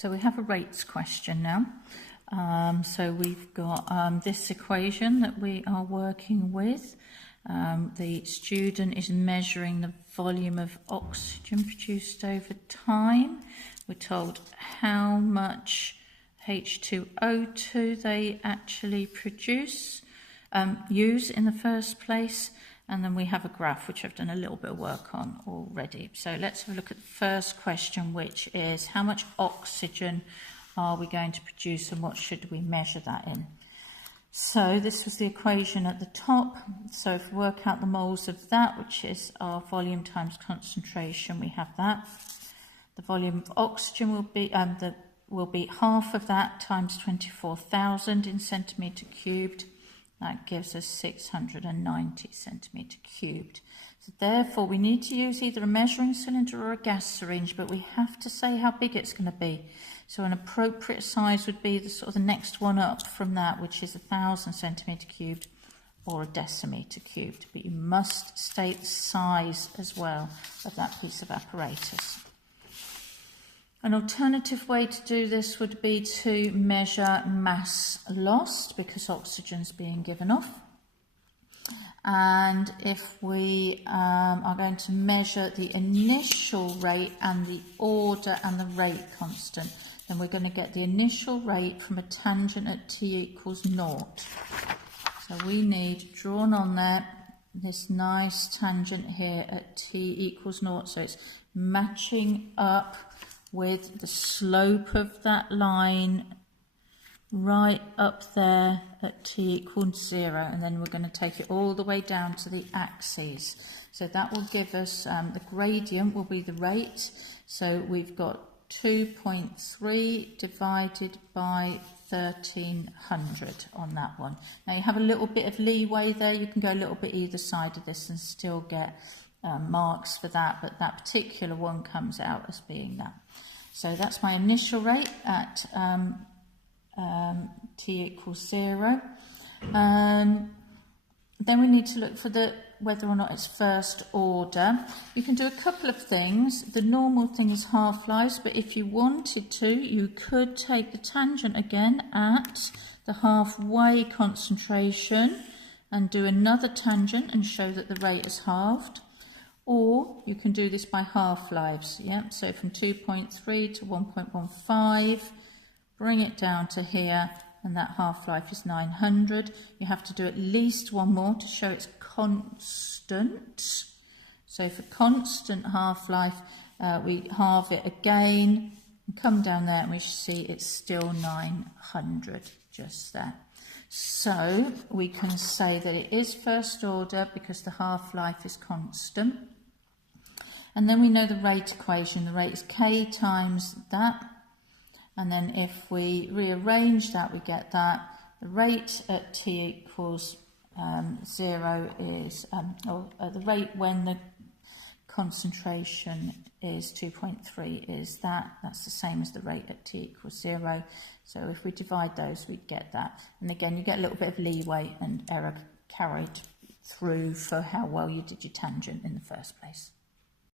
So we have a rates question now. So we've got this equation that we are working with. The student is measuring the volume of oxygen produced over time. We're told how much H2O2 they actually use in the first place. And then we have a graph, which I've done a little bit of work on already. So let's have a look at the first question, which is how much oxygen are we going to produce and what should we measure that in? So this was the equation at the top. So if we work out the moles of that, which is our volume times concentration, we have that. The volume of oxygen will be half of that times 24,000 in centimetre cubed. That gives us 690 centimetre cubed. So therefore we need to use either a measuring cylinder or a gas syringe, but we have to say how big it's going to be. So an appropriate size would be the sort of the next one up from that, which is 1,000 centimetre cubed or a decimetre cubed. But you must state the size as well of that piece of apparatus. An alternative way to do this would be to measure mass lost because oxygen's being given off. And if we are going to measure the initial rate and the order and the rate constant, then we're going to get the initial rate from a tangent at t equals 0. So we need, drawn on there, this nice tangent here at t equals 0. So it's matching up with the slope of that line right up there at t equals 0, and then we're going to take it all the way down to the axes. So that will give us, the gradient will be the rate. So we've got 2.3 divided by 1300 on that one. Now you have a little bit of leeway there. You can go a little bit either side of this and still get marks for that, but that particular one comes out as being that. So that's my initial rate at t equals 0. Then we need to look for whether or not it's first order. You can do a couple of things. The normal thing is half-lives, but if you wanted to, you could take the tangent again at the halfway concentration and do another tangent and show that the rate is halved. Or you can do this by half-lives. Yeah? So from 2.3 to 1.15, bring it down to here, and that half-life is 900. You have to do at least one more to show it's constant. So for constant half-life, we halve it again, and come down there, and we see it's still 900 just there. So we can say that it is first order because the half-life is constant. And then we know the rate equation. The rate is k times that. And then if we rearrange that, we get that. The rate at t equals 0 is, the rate when the concentration is 2.3 is that. That's the same as the rate at t equals 0. So if we divide those, we get that. And again, you get a little bit of leeway and error carried through for how well you did your tangent in the first place.